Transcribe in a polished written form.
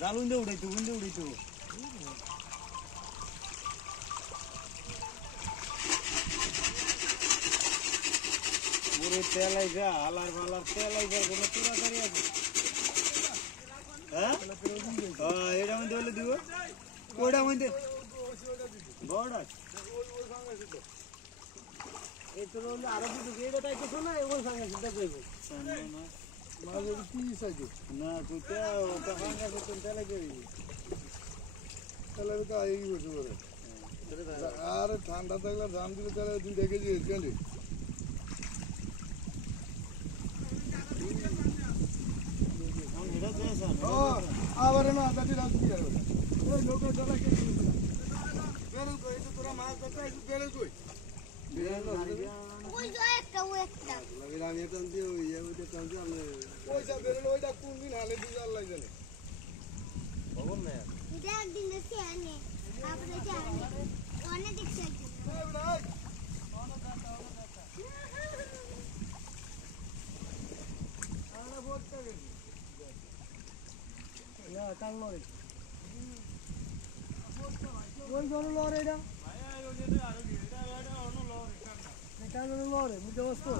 জাল উন্দে উড়াইতো পুরো তেল আইছে আলার বালার তেল আইছে কোনো তুরাতারি আছে হ্যাঁ এটা মধ্যে হলে দিব ওইটা মধ্যে বড় এই তো হলো আরো কিছু এটা তাই কিছু না ওই সঙ্গে সিদ্ধ কইব মাঝে কি সাইজে না তুই ওটা ভাঙা করতে তেল করি তেল তো আই বসে করে আর ঠান্ডা থাকলে ধান দিলে তেল 2 কেজি কেন আবার না দাদি রাত কি আর ওই লোক চলা কে বেরো কই তো তোরা মাছ ধরতে বেরো কই ওই যে একটা লাগে আমি এখন দিয়ে ওই ওইটা কাজ আমি ওইটা বেরো ওইটা কোন দিন হালে দিতে আল্লাহ জানে ভগবান না এটা একদিন দেখে আনে তারপরে যে আনে অনেক দেখতে এই ভাই আরে বলতে গেছি না কাল লরে কোন কোন লরে এটা ভাই ওই যে আরো এটা অন্য লরে এটা কাল লরে মুজে বসতো